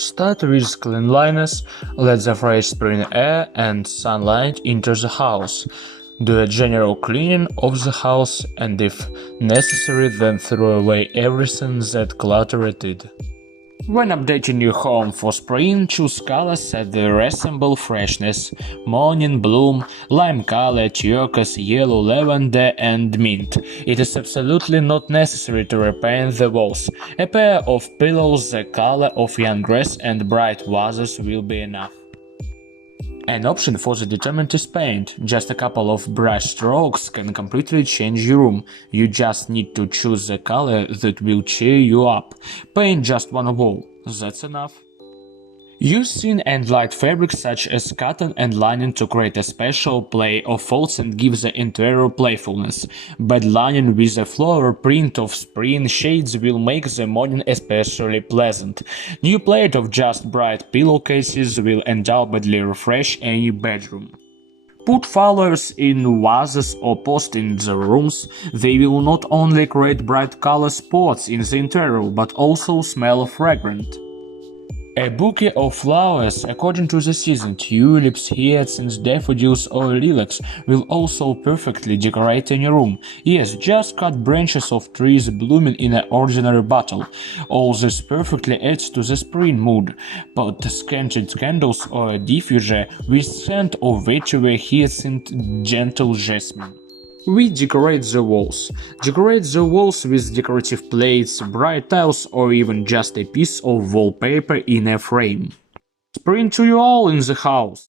Start with cleanliness, let the fresh spring air and sunlight into the house. Do a general cleaning of the house and if necessary then throw away everything that cluttered it. When updating your home for spring, choose colors that resemble freshness: morning bloom, lime color, turquoise, yellow, lavender and mint. It is absolutely not necessary to repaint the walls. A pair of pillows the color of young grass and bright vases will be enough. An option for the determined is paint. Just a couple of brush strokes can completely change your room. You just need to choose the color that will cheer you up. Paint just one wall, that's enough. Use thin and light fabrics such as cotton and linen to create a special play of folds and give the interior playfulness. Bed linen with a floral print of spring shades will make the morning especially pleasant. New plate of just bright pillowcases will undoubtedly refresh any bedroom. Put flowers in vases or post in the rooms. They will not only create bright color spots in the interior but also smell fragrant. A bouquet of flowers according to the season, tulips, hyacinths, daffodils or lilacs, will also perfectly decorate your room. Yes, just cut branches of trees blooming in an ordinary bottle. All this perfectly adds to the spring mood. Put scented candles or a diffuser with scent of vetiver, hyacinth, gentle jasmine. We decorate the walls. Decorate the walls with decorative plates, bright tiles or even just a piece of wallpaper in a frame. Spring to you all in the house!